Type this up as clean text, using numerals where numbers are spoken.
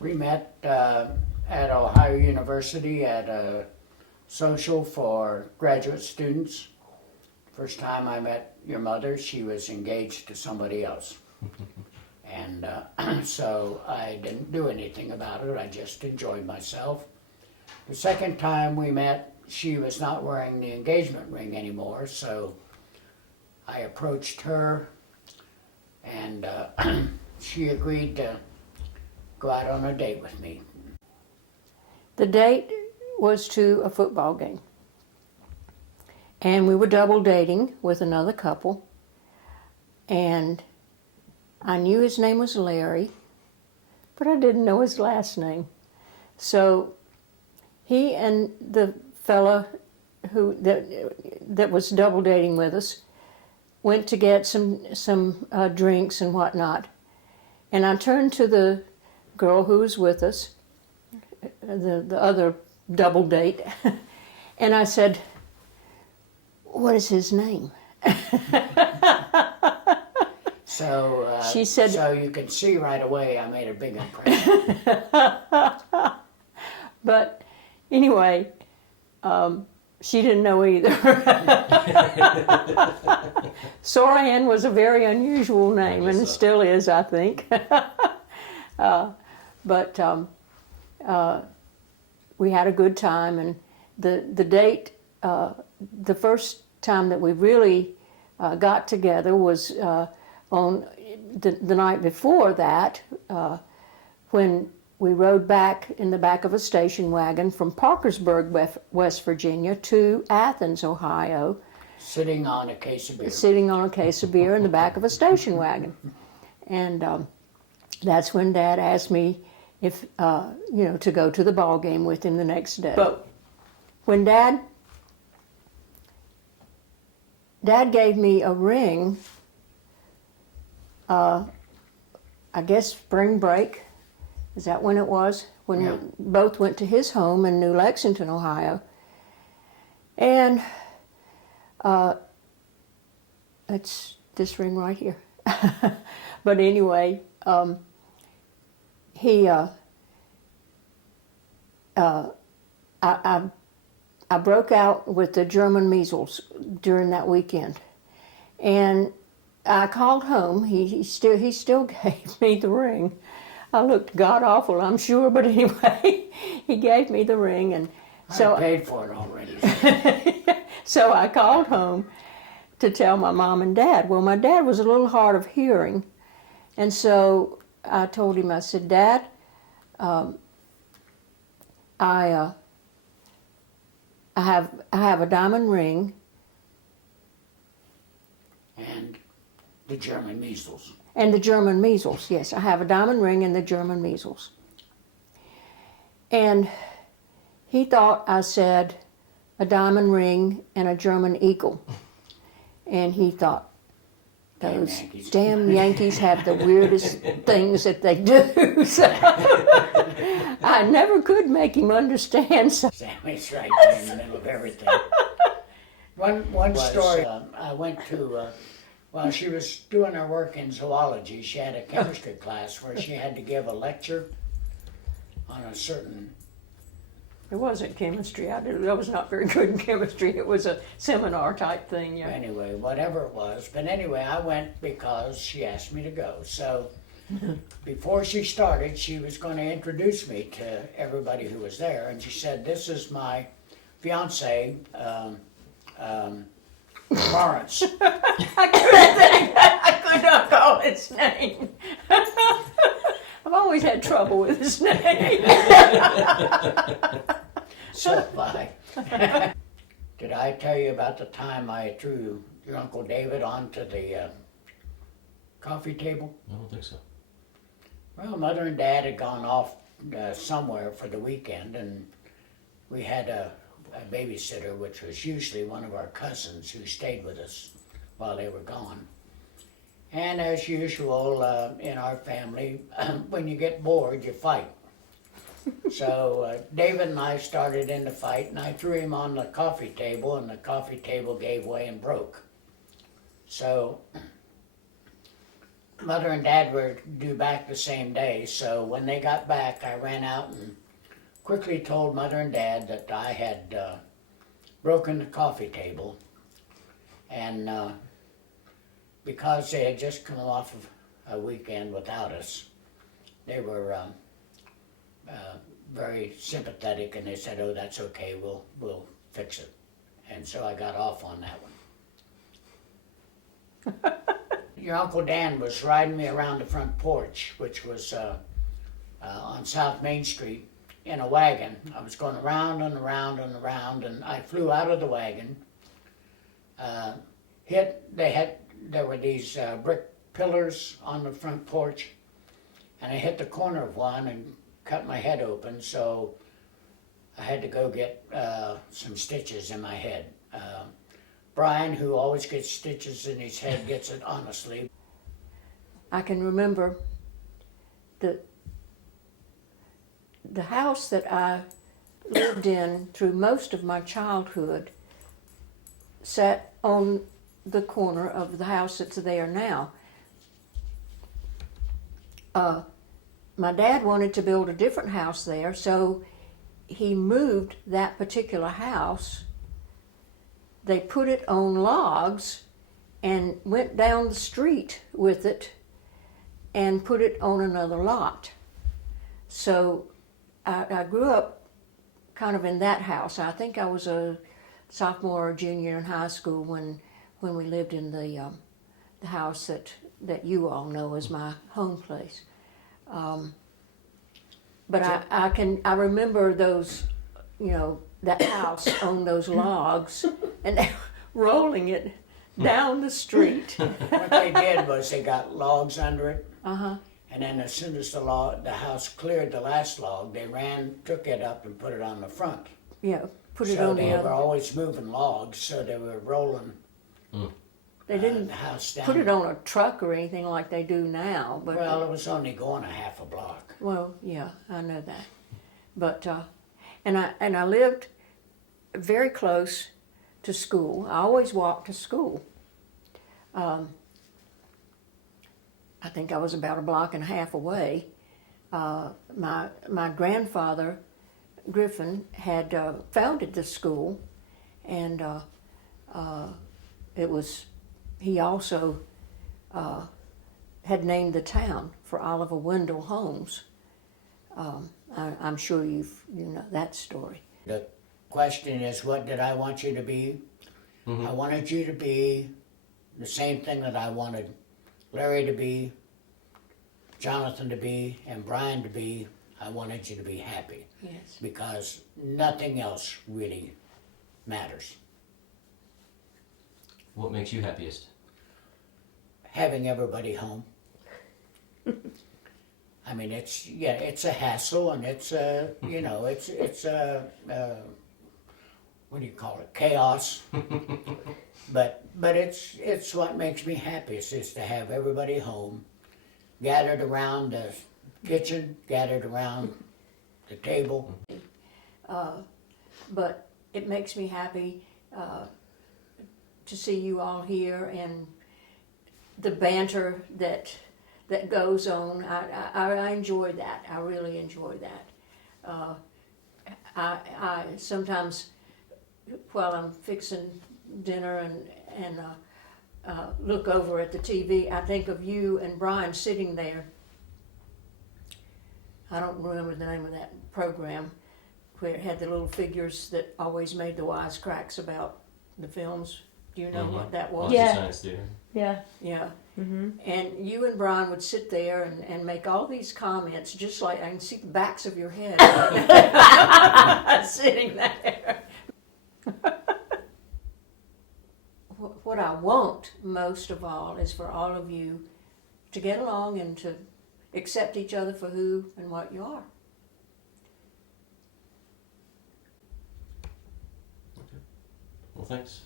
We met at Ohio University at a social for graduate students. First time I met your mother, she was engaged to somebody else. And so I didn't do anything about it, I just enjoyed myself. The second time we met, she was not wearing the engagement ring anymore, so I approached her and she agreed to go out on a date with me. The date was to a football game. And we were double dating with another couple. And I knew his name was Larry, but I didn't know his last name. So he and the fella that was double dating with us went to get some drinks and whatnot. And I turned to the girl who was with us, the other double date, and I said, "What is his name?" So she said, "So you can see right away I made a big impression." But anyway, she didn't know either. Soran was a very unusual name, and it still is, I think. But we had a good time, and the date, the first time that we really got together was on the night before that, when we rode back in the back of a station wagon from Parkersburg, West Virginia, to Athens, Ohio. Sitting on a case of beer. Sitting on a case of beer in the back of a station wagon. And that's when Dad asked me if, to go to the ball game with him the next day. But when Dad gave me a ring, I guess spring break, is that when it was? When Yeah. we both went to his home in New Lexington, Ohio. And it's this ring right here. But anyway, I broke out with the German measles during that weekend, and I called home. He still gave me the ring. I looked god awful, I'm sure, but anyway, he gave me the ring, and so I paid for it already. So I called home to tell my mom and dad. Well, my dad was a little hard of hearing, and so I told him, I said, "Dad, I have a diamond ring." And the German measles. And the German measles, yes. I have a diamond ring and the German measles. And he thought I said a diamond ring and a German eagle. And he thought, those damn Yankees have the weirdest things that they do. So I never could make him understand. So Sammy's right there in the middle of everything. One story, I went to, while she was doing her work in zoology, she had a chemistry class where she had to give a lecture on a certain... it wasn't chemistry. I was not very good in chemistry. It was a seminar type thing, yeah. Anyway, whatever it was. But anyway, I went because she asked me to go. So before she started, she was going to introduce me to everybody who was there. And she said, "This is my fiance, Lawrence." I could not call his name. I've always had trouble with his name. So have I. Did I tell you about the time I threw your Uncle David onto the coffee table? I don't think so. Well, Mother and Dad had gone off somewhere for the weekend, and we had a babysitter, which was usually one of our cousins who stayed with us while they were gone. And as usual in our family, when you get bored, you fight. So David and I started in the fight, and I threw him on the coffee table, and the coffee table gave way and broke. So Mother and Dad were due back the same day, so when they got back, I ran out and quickly told Mother and Dad that I had broken the coffee table, and because they had just come off of a weekend without us, they were very sympathetic, and they said, "Oh, that's okay. We'll fix it." And so I got off on that one. Your Uncle Dan was riding me around the front porch, which was on South Main Street, in a wagon. I was going around and around and around, and I flew out of the wagon. There were these brick pillars on the front porch, and I hit the corner of one and cut my head open, so I had to go get some stitches in my head. Brian, who always gets stitches in his head, gets it honestly. I can remember the house that I lived in through most of my childhood sat on the corner of the house that's there now. My dad wanted to build a different house there, so he moved that particular house. They put it on logs and went down the street with it and put it on another lot. So I grew up kind of in that house. I think I was a sophomore or junior in high school when we lived in the house that you all know as my home place. But I remember those, that house on those logs and rolling it down the street. What they did was they got logs under it, Uh-huh. and then as soon as the house cleared the last log, they took it up and put it on the front. Yeah, put it So on the they were other. always moving logs, so they were rolling They didn't the house down. put it on a truck or anything like they do now. But Well, it was only going a half a block. well, yeah, I know that. But and I lived very close to school. I always walked to school. I think I was about a block and a half away. My grandfather Griffin had founded the school, and he also had named the town for Oliver Wendell Holmes. I'm sure you know that story. The question is, what did I want you to be? Mm-hmm. I wanted you to be the same thing that I wanted Larry to be, Jonathan to be, and Brian to be. I wanted you to be happy. Yes. Because nothing else really matters. What makes you happiest? Having everybody home. I mean, it's a hassle, and it's a, it's a, what do you call it, chaos. But it's what makes me happiest is to have everybody home, gathered around the kitchen, gathered around the table. But it makes me happy to see you all here and the banter that goes on. I enjoy that. I really enjoy that. I sometimes, while I'm fixing dinner and look over at the TV, I think of you and Brian sitting there. I don't remember the name of that program where it had the little figures that always made the wisecracks about the films. Do you know what that was? Yeah. Science theater. Yeah. Yeah. Mm-hmm. And you and Brian would sit there and make all these comments, just like I can see the backs of your head sitting there. What I want most of all is for all of you to get along and to accept each other for who and what you are. Well, thanks.